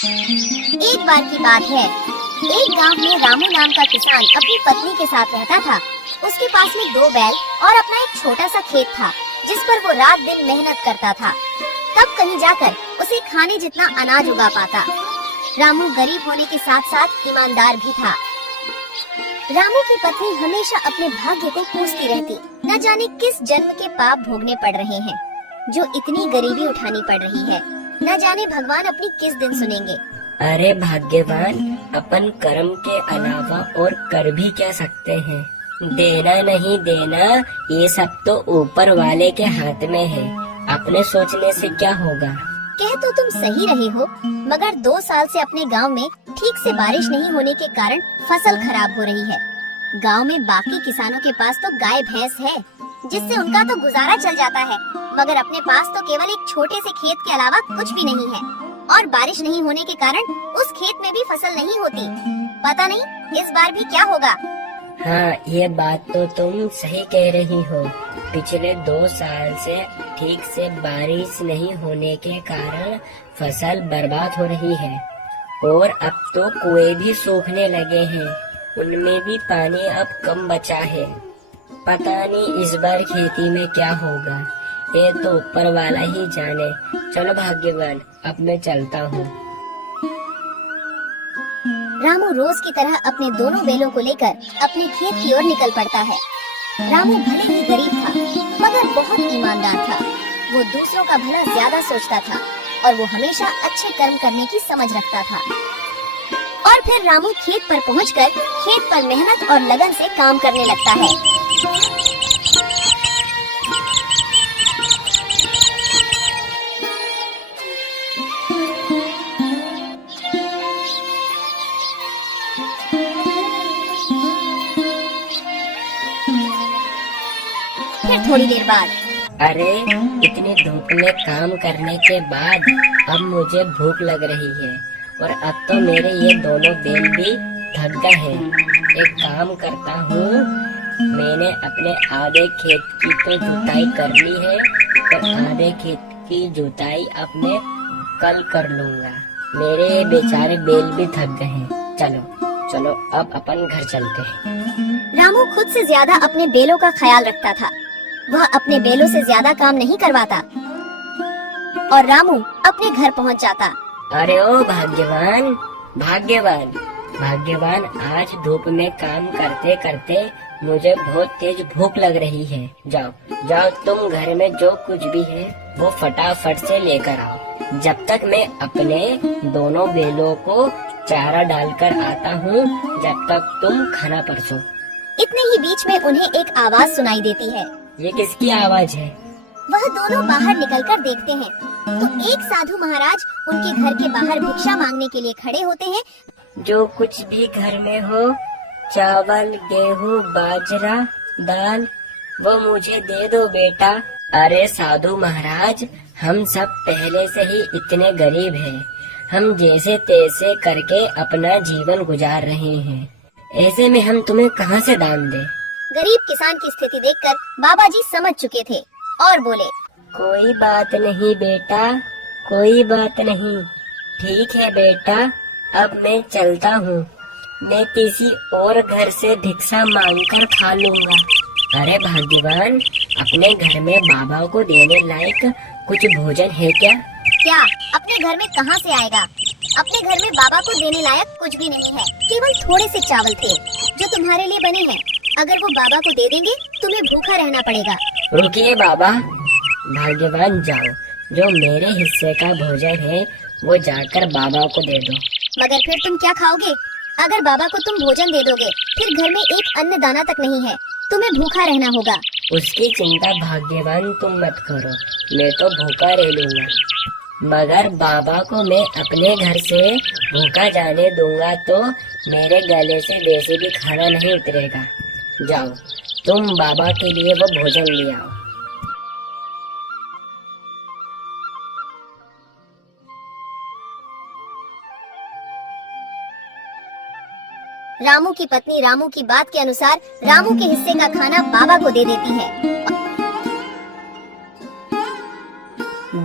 एक बार की बात है, एक गांव में रामू नाम का किसान अपनी पत्नी के साथ रहता था। उसके पास में 2 बैल और अपना एक छोटा सा खेत था, जिस पर वो रात दिन मेहनत करता था। तब कहीं जाकर उसे खाने जितना अनाज उगा पाता। रामू गरीब होने के साथ साथ ईमानदार भी था। रामू की पत्नी हमेशा अपने भाग्य को कोसती रहती। न जाने किस जन्म के पाप भोगने पड़ रहे हैं, जो इतनी गरीबी उठानी पड़ रही है। न जाने भगवान अपनी किस दिन सुनेंगे। अरे भाग्यवान, अपन कर्म के अलावा और कर भी क्या सकते हैं। देना नहीं देना ये सब तो ऊपर वाले के हाथ में है। अपने सोचने से क्या होगा। कह तो तुम सही रहे हो, मगर 2 साल से अपने गांव में ठीक से बारिश नहीं होने के कारण फसल खराब हो रही है। गांव में बाकी किसानों के पास तो गाय भैंस है, जिससे उनका तो गुजारा चल जाता है, मगर अपने पास तो केवल एक छोटे से खेत के अलावा कुछ भी नहीं है। और बारिश नहीं होने के कारण उस खेत में भी फसल नहीं होती। पता नहीं इस बार भी क्या होगा। हाँ, ये बात तो तुम सही कह रही हो। पिछले 2 साल से ठीक से बारिश नहीं होने के कारण फसल बर्बाद हो रही है। और अब तो कुएं भी सूखने लगे हैं, उनमें भी पानी अब कम बचा है। पता नहीं इस बार खेती में क्या होगा, ये तो ऊपर वाला ही जाने। चलो भाग्यवान, अब मैं चलता हूँ। रामू रोज की तरह अपने दोनों बैलों को लेकर अपने खेत की ओर निकल पड़ता है। रामू भले ही गरीब था, मगर बहुत ईमानदार था। वो दूसरों का भला ज्यादा सोचता था और वो हमेशा अच्छे कर्म करने की समझ रखता था। और फिर रामू खेत पर पहुंचकर खेत पर मेहनत और लगन से काम करने लगता है। फिर थोड़ी देर बाद, अरे इतनी धूप में काम करने के बाद अब मुझे भूख लग रही है और अब तो मेरे ये दोनों बैल भी थक गए हैं। एक काम करता हूँ, मैंने अपने आधे खेत की तो जुताई कर ली है और आधे खेत की जुताई अब मैं कल कर लूँगा। मेरे बेचारे बैल भी थक गए हैं। चलो चलो अब अपन घर चलते हैं। रामू खुद से ज्यादा अपने बैलों का ख्याल रखता था। वह अपने बैलों से ज्यादा काम नहीं करवाता और रामू अपने घर पहुंच जाता। अरे ओ भाग्यवान, भाग्यवान, भाग्यवान, आज धूप में काम करते करते मुझे बहुत तेज भूख लग रही है। जाओ जाओ, तुम घर में जो कुछ भी है वो फटाफट से लेकर आओ। जब तक मैं अपने दोनों बैलों को चारा डालकर आता हूँ, जब तक तुम खाना परसो। इतने ही बीच में उन्हें एक आवाज सुनाई देती है। ये किसकी आवाज है? वह दोनों बाहर निकलकर देखते हैं तो एक साधु महाराज उनके घर के बाहर भिक्षा मांगने के लिए खड़े होते हैं। जो कुछ भी घर में हो, चावल, गेहूँ, बाजरा, दाल, वो मुझे दे दो बेटा। अरे साधु महाराज, हम सब पहले से ही इतने गरीब हैं। हम जैसे तैसे करके अपना जीवन गुजार रहे हैं। ऐसे में हम तुम्हें कहाँ से दान दें? गरीब किसान की स्थिति देखकर बाबा जी समझ चुके थे और बोले, कोई बात नहीं बेटा, कोई बात नहीं। ठीक है बेटा, अब मैं चलता हूँ। मैं किसी और घर से भिक्षा मांगकर खा लूँगा। अरे भाग्यवान, अपने घर में बाबा को देने लायक कुछ भोजन है क्या? क्या अपने घर में कहाँ से आएगा? अपने घर में बाबा को देने लायक कुछ भी नहीं है। केवल थोड़े से चावल थे जो तुम्हारे लिए बने हैं। अगर वो बाबा को दे देंगे तुम्हें भूखा रहना पड़ेगा। रुकिए बाबा, भाग्यवान जाओ, जो मेरे हिस्से का भोजन है वो जाकर बाबा को दे दो। मगर फिर तुम क्या खाओगे? अगर बाबा को तुम भोजन दे दोगे फिर घर में एक अन्न दाना तक नहीं है, तुम्हें भूखा रहना होगा। उसकी चिंता भाग्यवान तुम मत करो, मैं तो भूखा रह लूँगा। मगर बाबा को मैं अपने घर से भूखा जाने दूंगा तो मेरे गले से वैसे भी खाना नहीं उतरेगा। जाओ, तुम बाबा के लिए वो भोजन ले आओ। रामू की पत्नी रामू की बात के अनुसार रामू के हिस्से का खाना बाबा को दे देती है।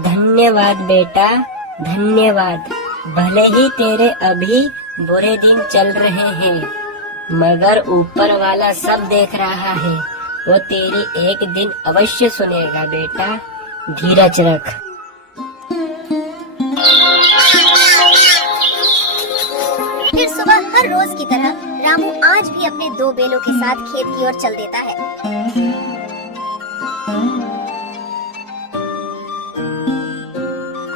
धन्यवाद बेटा, धन्यवाद। भले ही तेरे अभी बुरे दिन चल रहे हैं, मगर ऊपर वाला सब देख रहा है। वो तेरी एक दिन अवश्य सुनेगा बेटा, धीरज रख। फिर सुबह हर रोज की तरह रामू आज भी अपने 2 बैलों के साथ खेत की ओर चल देता है।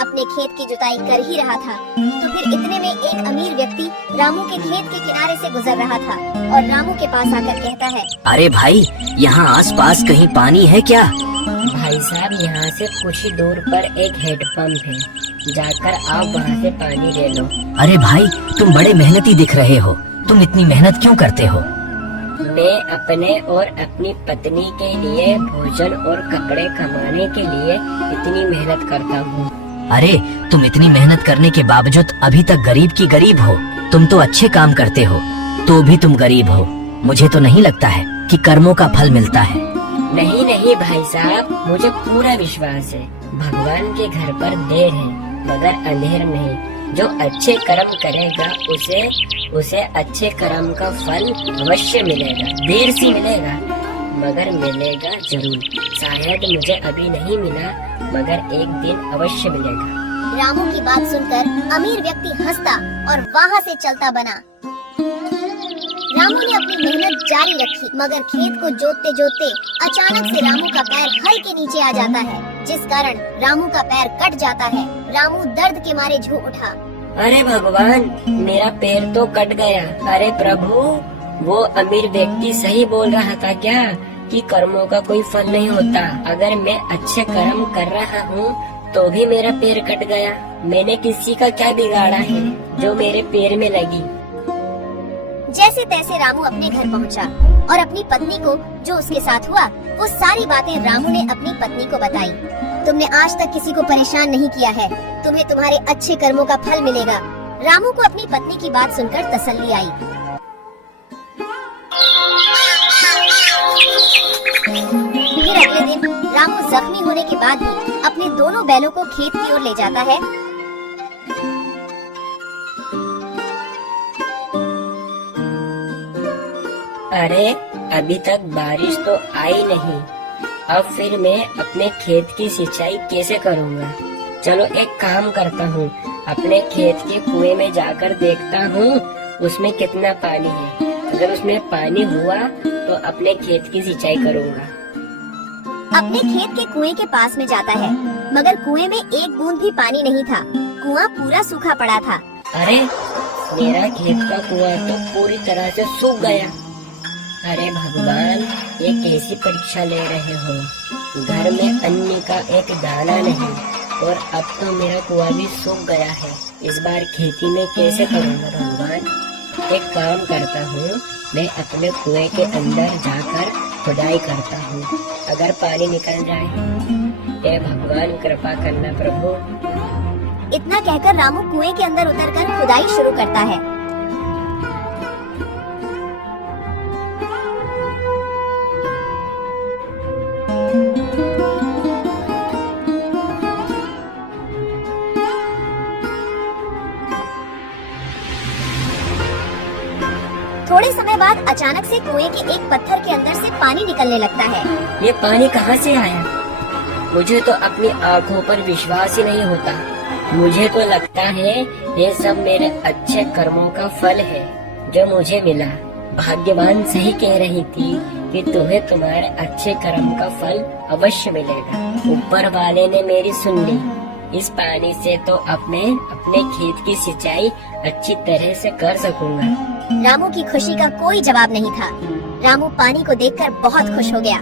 अपने खेत की जुताई कर ही रहा था तो फिर इतने में एक अमीर व्यक्ति रामू के खेत के किनारे से गुजर रहा था और रामू के पास आकर कहता है, अरे भाई, यहाँ आसपास कहीं पानी है क्या? भाई साहब, यहाँ से कुछ ही दूर पर एक हेडपंप है, जाकर आप वहाँ से पानी ले लो। अरे भाई, तुम बड़े मेहनती दिख रहे हो, तुम इतनी मेहनत क्यों करते हो? मैं अपने और अपनी पत्नी के लिए भोजन और कपड़े कमाने के लिए इतनी मेहनत करता हूँ। अरे, तुम इतनी मेहनत करने के बावजूद अभी तक गरीब की गरीब हो। तुम तो अच्छे काम करते हो, तो भी तुम गरीब हो। मुझे तो नहीं लगता है कि कर्मों का फल मिलता है। नहीं नहीं भाई साहब, मुझे पूरा विश्वास है। भगवान के घर पर देर है मगर अंधेर नहीं। जो अच्छे कर्म करेगा उसे अच्छे कर्म का फल अवश्य मिलेगा। देर से मिलेगा मगर मिलेगा जरूर। शायद मुझे अभी नहीं मिला मगर एक दिन अवश्य मिलेगा। रामू की बात सुनकर अमीर व्यक्ति हंसता और वहाँ से चलता बना। रामू ने अपनी मेहनत जारी रखी मगर खेत को जोतते जोतते अचानक से रामू का पैर हल के नीचे आ जाता है, जिस कारण रामू का पैर कट जाता है। रामू दर्द के मारे झूम उठा। अरे भगवान, मेरा पैर तो कट गया। अरे प्रभु, वो अमीर व्यक्ति सही बोल रहा था क्या कि कर्मों का कोई फल नहीं होता? अगर मैं अच्छे कर्म कर रहा हूँ तो भी मेरा पैर कट गया। मैंने किसी का क्या बिगाड़ा है जो मेरे पैर में लगी? जैसे तैसे रामू अपने घर पहुंचा और अपनी पत्नी को जो उसके साथ हुआ वो सारी बातें रामू ने अपनी पत्नी को बताई। तुमने आज तक किसी को परेशान नहीं किया है, तुम्हें तुम्हारे अच्छे कर्मों का फल मिलेगा। रामू को अपनी पत्नी की बात सुनकर तसल्ली आई। फिर अगले दिन रामू जख्मी होने के बाद भी अपने दोनों बैलों को खेत की ओर ले जाता है। अरे अभी तक बारिश तो आई नहीं, अब फिर मैं अपने खेत की सिंचाई कैसे करूँगा? चलो एक काम करता हूँ, अपने खेत के कुएं में जाकर देखता हूँ उसमें कितना पानी है। अगर उसमें पानी हुआ तो अपने खेत की सिंचाई करूँगा। अपने खेत के कुएं के पास में जाता है मगर कुएं में एक बूंद भी पानी नहीं था। कुआं पूरा सूखा पड़ा था। अरे मेरा खेत का कुआं तो पूरी तरह से सूख गया। अरे भगवान, ये कैसी परीक्षा ले रहे हो? घर में अन्न का एक दाना नहीं और अब तो मेरा कुआं भी सूख गया है। इस बार खेती में कैसे करूँगा भगवान? एक काम करता हूँ, मैं अपने कुएं के अंदर जाकर खुदाई करता हूँ। अगर पानी निकल जाए, हे भगवान कृपा करना प्रभु। इतना कहकर रामू कुएं के अंदर उतरकर खुदाई शुरू करता है। थोड़े समय बाद अचानक से कुएं के एक पत्थर के अंदर से पानी निकलने लगता है। ये पानी कहाँ से आया? मुझे तो अपनी आँखों पर विश्वास ही नहीं होता। मुझे तो लगता है ये सब मेरे अच्छे कर्मों का फल है जो मुझे मिला। भाग्यवान सही कह रही थी कि तुम्हें तुम्हारे अच्छे कर्म का फल अवश्य मिलेगा। ऊपर वाले ने मेरी सुन ली। इस पानी से तो अपने खेत की सिंचाई अच्छी तरह से कर सकूंगा। रामू की खुशी का कोई जवाब नहीं था। रामू पानी को देखकर बहुत खुश हो गया